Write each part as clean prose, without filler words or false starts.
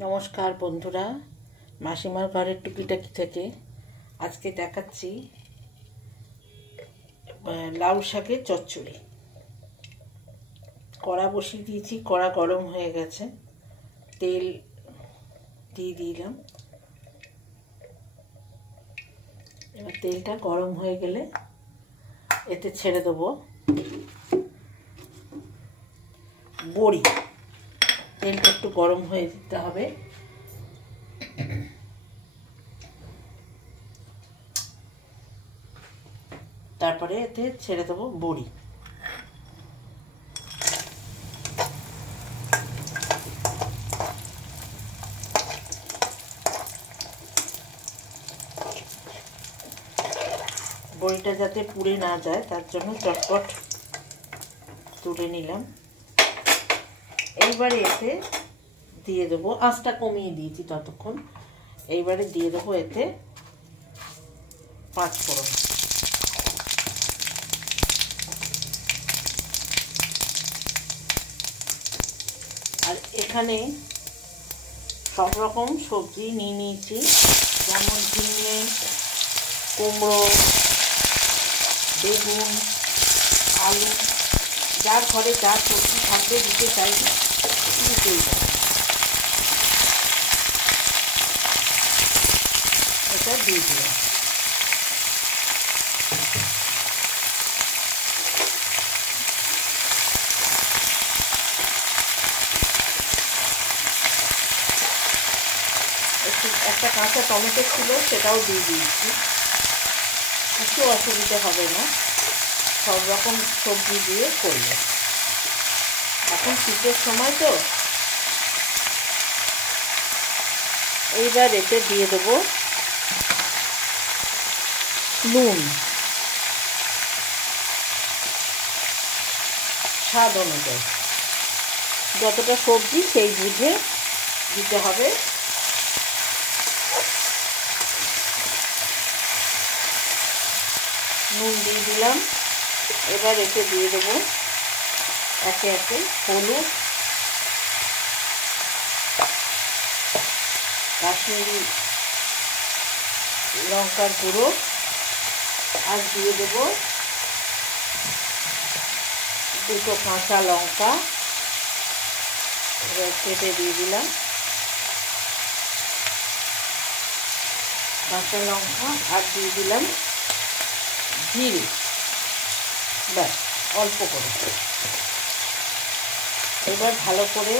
নমস্কার বন্ধুরা, মাসিমার ঘরের টুকিটাকি থেকে আজকে দেখাচ্ছি লাউ শাকের চচ্চড়ি। কড়া বসিয়ে দিয়েছি, কড়া গরম হয়ে গেছে, তেল দিয়ে দিলাম। এবার তেলটা গরম হয়ে গেলে এতে ছেড়ে দেবো বড়ি। তেলটা একটু গরম হয়ে দিতে হবে। তারপরে এতে ছেড়ে দেবো বড়ি। বড়িটা যাতে পুড়ে না যায় তার জন্য চটপট তুলে নিলাম। এইবারে এতে দিয়ে দেবো, আঁচটা কমিয়ে দিয়েছি ততক্ষণ। এইবারে দিয়ে দেবো এতে পাঁচফোড়ন। আর এখানে সব রকম সবজি নিয়ে নিয়েছি, যেমন ঝিঙে, কুমড়ো, বেগুন, আলু, যার ঘরে যা সবজি থাকবে দিতে চাইবে দিতেই পারে। এটা দিয়ে দিলাম। একটা কাঁচা টমেটো ছিল, সেটাও দিয়ে দিয়েছি। কিছু অসুবিধা হবে না, সব রকম সবজি দিয়ে করলে। এখন শীতের সময় তো। এইবার এতে দিয়ে দেবো নুন, স্বাদ অনুযায়ী। যতটা সবজি সেই বুঝে দিতে হবে। নুন দিয়ে দিলাম। এবার এতে দিয়ে দেবো একে একে হলুদ, কাশ্মীরি লঙ্কার গুঁড়ো, আর দিয়ে দেবো দুটো কাঁচা লঙ্কা কেটে দিয়ে দিলাম। কাঁচা লঙ্কা আর দিয়ে দিলাম জিরে, ব্যাস অল্প করে। এবার ভালো করে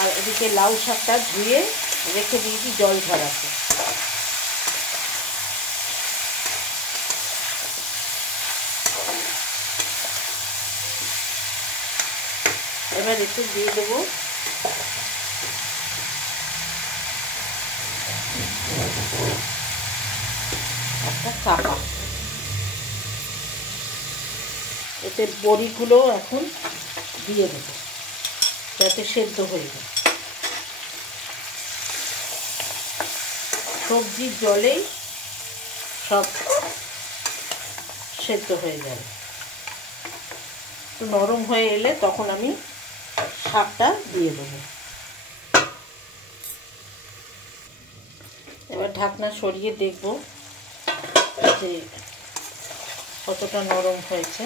আর এদিকে লাউ শাকটা ধুয়ে রেখে দিয়েছি জল ঝরাতে। এবার একটু দিয়ে দেবো একটা চাপা। এতে বড়িগুলো এখন দিয়ে দেবো যাতে সেদ্ধ হয়ে যায়। সবজির জলেই সব সেদ্ধ হয়ে যাবে। একটু নরম হয়ে এলে তখন আমি শাকটা দিয়ে দেবো। এবার ঢাকনা সরিয়ে দেখব যে কতটা নরম হয়েছে।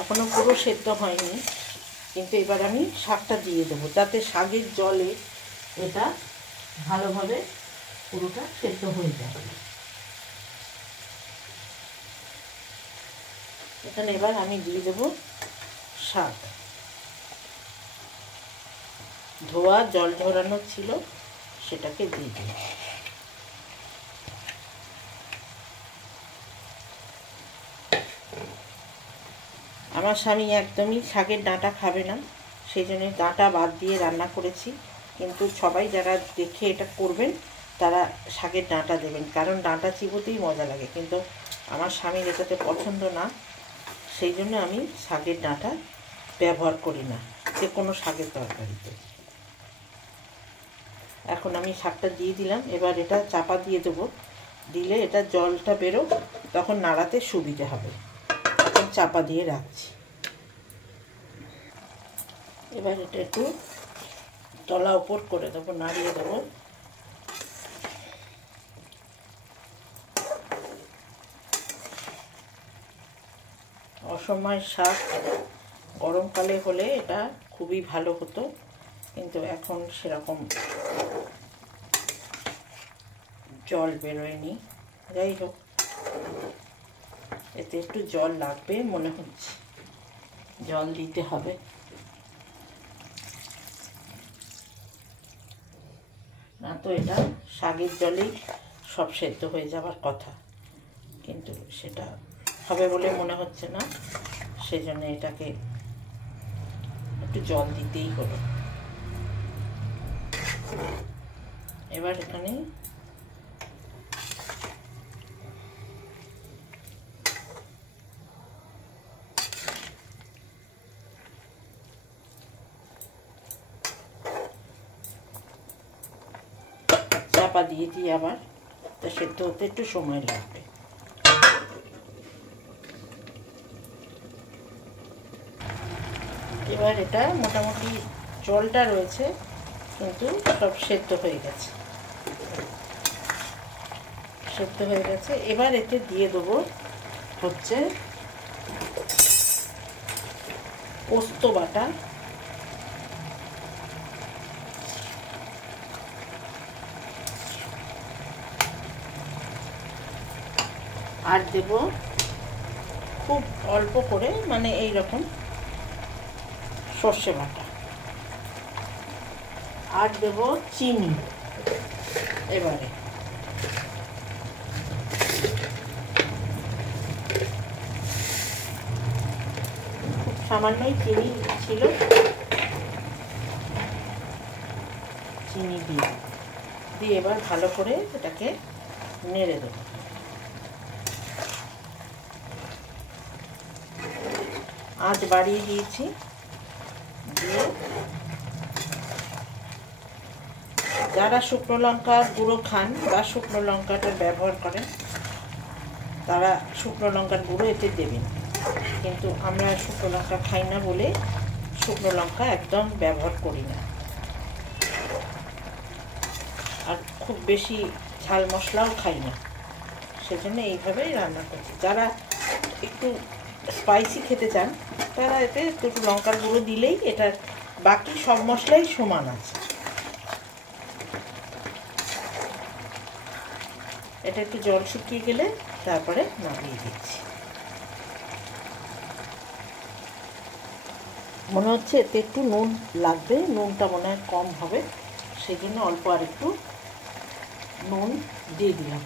এখনো পুরো সেদ্ধ হয়নি, কিন্তু এবার আমি শাকটা দিয়ে দেবো যাতে শাকের জলে এটা ভালোভাবে পুরোটা সেদ্ধ হয়ে যাবে। এখানে এবার আমি দিয়ে দেবো শাক। ধোয়া জল ঝরানো ছিল, সেটাকে দিয়ে দিই। আমার স্বামী একদমই শাকের ডাঁটা খাবে না, সেই জন্য ডাঁটা বাদ দিয়ে রান্না করেছি। কিন্তু সবাই যারা দেখে এটা করবেন তারা শাকের ডাঁটা দেবেন, কারণ ডাঁটা চিবোতেই মজা লাগে। কিন্তু আমার স্বামীর এটাতে পছন্দ না, সেই জন্য আমি শাকের ডাঁটা ব্যবহার করি না যে কোনো শাকের তরকারিতে। এখন আমি শাকটা দিয়ে দিলাম। এবার এটা চাপা দিয়ে দেবো, দিলে এটা জলটা বেরো, তখন নাড়াতে সুবিধে হবে। এখন চাপা দিয়ে রাখছি। এবার এটা একটু তলা উপর করে দেবো, নাড়িয়ে দেবো। অসময় শাক গরমকালে হলে এটা খুবই ভালো হতো, কিন্তু এখন সেরকম জল বেরোয়নি। যাই হোক, এতে একটু জল লাগবে মনে হচ্ছে, জল দিতে হবে। না তো এটা শাকের জলেই সব সেদ্ধ হয়ে যাওয়ার কথা, কিন্তু সেটা হবে বলে মনে হচ্ছে না, সেজন্য এটাকে একটু জল দিতেই হলো। এবার এখানে চাপা দিয়ে দিই, আবার তা সেদ্ধ হতে একটু সময় লাগবে। এবার এটা মোটামুটি জলটা রয়েছে, কিন্তু সব সেদ্ধ হয়ে গেছে, সেদ্ধ হয়ে গেছে। এবার এতে দিয়ে দেবো হচ্ছে পোস্ত বাটা, আর দেব খুব অল্প করে, মানে এই রকম সর্ষে বাটা, আর দেব চিনি। এবারে খুব সামান্যই চিনি ছিল, চিনি দিয়ে এবার ভালো করে এটাকে নেড়ে দেব। আঁচ বাড়িয়ে দিয়েছি, দিয়ে যারা শুকনো লঙ্কা গুঁড়ো খান বা শুকনো লঙ্কাটা ব্যবহার করেন, তারা শুকনো লঙ্কার গুঁড়ো এতে দেবেন, কিন্তু আমরা শুকনো লঙ্কা খাই না বলে শুকনো লঙ্কা একদম ব্যবহার করি না। আর খুব বেশি ঝাল মশলাও খাই না, সেজন্য এইভাবেই রান্না করছি। যারা একটু স্পাইসি খেতে চান তারা এতে একটু লঙ্কার গুঁড়ো দিলেই, এটার বাকি সব মশলাই সমান আছে। এটা একটু জল শুকিয়ে গেলে তারপরে নামিয়ে দিচ্ছি। মনে হচ্ছে এতে একটু নুন লাগবে, নুনটা মনে হয় কম হবে, সেই জন্য অল্প আর একটু নুন দিয়ে দিলাম।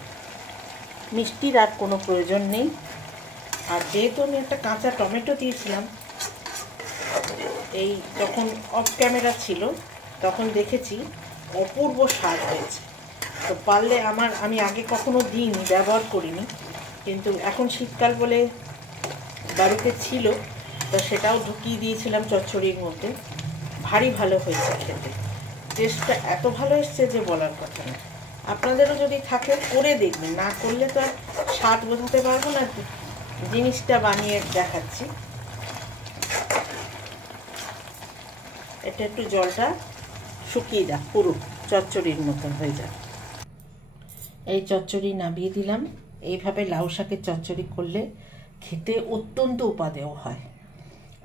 মিষ্টির আর কোনো প্রয়োজন নেই। আর যেহেতু আমি একটা কাঁচা টমেটো দিয়েছিলাম, এই যখন অফ ক্যামেরা ছিল তখন দেখেছি অপূর্ব স্বাদ হয়েছে। তো পারলে আমি আগে কখনো দিইনি, ব্যবহার করিনি, কিন্তু এখন শীতকাল বলে বাড়িতে ছিল, তো সেটাও ঢুকিয়ে দিয়েছিলাম চচ্চড়ির মধ্যে। ভারী ভালো হয়েছে খেতে, টেস্টটা এত ভালো এসছে যে বলার কথা না। আপনাদেরও যদি থাকে করে দেখবেন, না করলে তো আর স্বাদ বোঝাতে পারবো না। জিনিসটা বানিয়ে দেখাচ্ছি। এটা একটু জলটা শুকিয়ে যাক, পুরো চচ্চড়ির মতন হয়ে যাক। এই চচ্চড়ি নামিয়ে দিলাম। এইভাবে লাউ শাকের চচ্চড়ি করলে খেতে অত্যন্ত উপাদেয় হয়।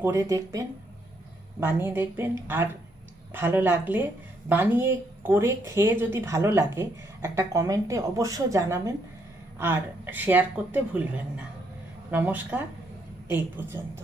করে দেখবেন, বানিয়ে দেখবেন, আর ভালো লাগলে বানিয়ে করে খেয়ে যদি ভালো লাগে একটা কমেন্টে অবশ্য জানাবেন, আর শেয়ার করতে ভুলবেন না। নমস্কার, এই পর্যন্ত।